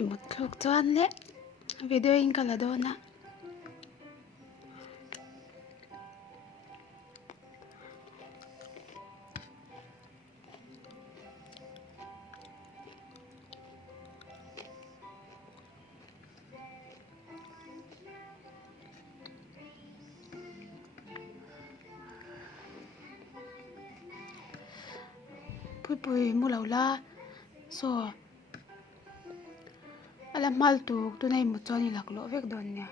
imut thluk chuan le video in kala dona pui mulaula so ala mal tu nei mu choni laklo vek don nya